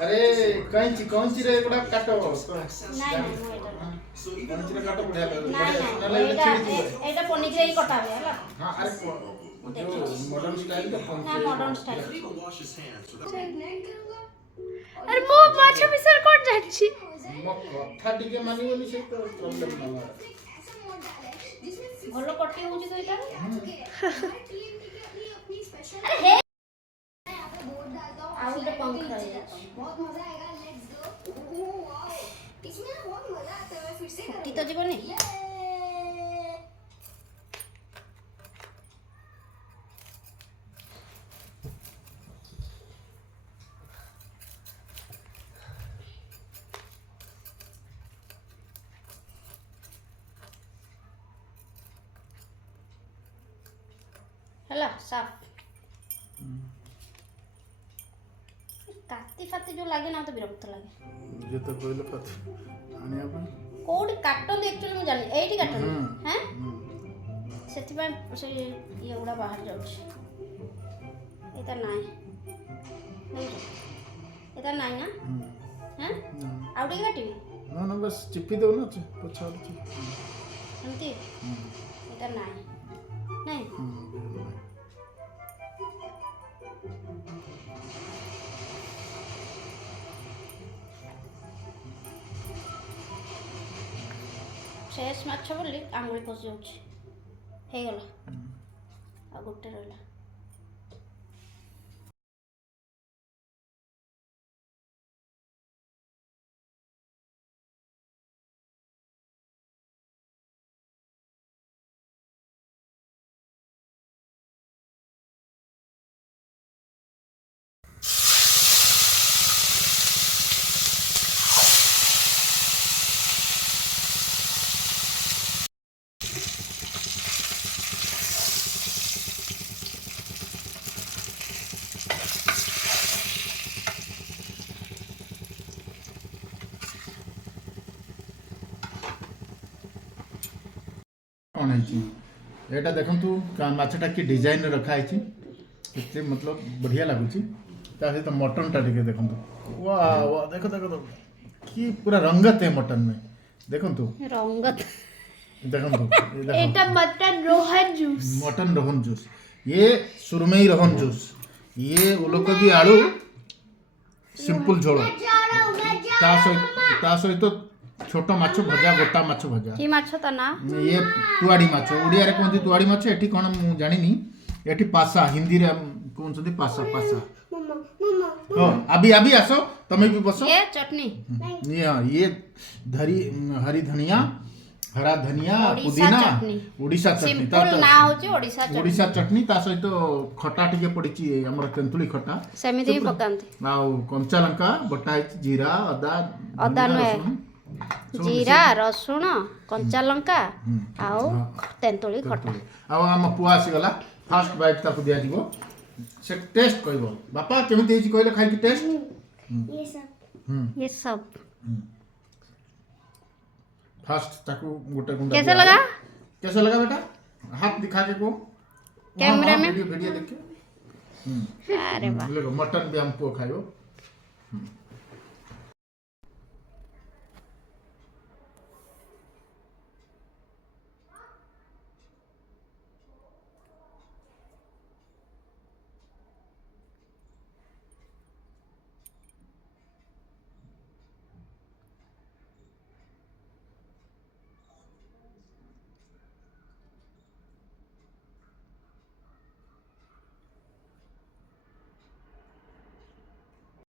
अरे कौन सी रे गुड़ा काटो कौन सी काटो बढ़िया एटा पनिक रे कटा है हला। हां अरे जो मॉडर्न स्टाइल का कौन हां मॉडर्न स्टाइल। अरे मो माछ बिसर कोन जाछि मो कथा टिके मानिबोनी से तो प्रॉब्लम ना भलो कटी होउची तो एटा अरे हे आउटे पंख रही बहुत मजा आएगा लेट्स गो वाओ इसमें ना बहुत मजा आता है फिर से करूंगी तो जीवन नहीं हला साफ काती फाती जो लागे ना तो विरक्त लागे ये तो कोइले पथ आनी अपन कोड काटन एक्चुअली मु जानि एठी काटन हैं सेति पय से ये उडा बाहर जाउछ एता नाही नहीं एता नाही ना हैं आउडी काटिबी ना ना बस चिपी दो ना पछाड़ छी हमती एता नाही नहीं शेष माछ बोली आंगुली पस जाउछ हे गला आ गुटे रहला कौन है एटा देखंतु माछटा की डिजाइन रखा है एते मतलब बढ़िया लागुची ता सहित मटन टा टिके देखंतु वाह वाह देखो देखो तो की पूरा रंगत है मटन में देखंतु रंगत देखंतु एटा मटन रोहन जूस ये सुरमई रोहन जूस ये उलकोबी आलू सिंपल झोल ता सहित छोटो माछ भजा गोटा माछ भजा की माछ ता ना ये तुआड़ी माछ ओडिया रे कोन तुआड़ी माछ एठी कोन मु जानिनी एठी पासा हिंदी रे कोन सदी पासा मम्मा अभी अभी आसो तमे भी बसो ये चटनी ये हरी धनिया हरा धनिया पुदीना ओडिसा चटनी सिंपल ना होची ओडिसा चटनी ता सहित खटा टिके पड़िची हमर तेंतुली खटा सेमिति भी पकांती आ कंचा लंका बटा जीरा अदा नय जीरा रसुण कंचा लंका आओ तेंतुली खटा आ हम पुआ से गला फर्स्ट बाइट ताको दिया जीवो से टेस्ट कहबो बापा केमिति हेची कहले खाइ की टेस्ट ये सब फर्स्ट ताको गोटे गुंडा कैसा लगा बेटा हाथ दिखा के को कैमरा में वीडियो देख के अरे वाह मटन भी हम को खाइयो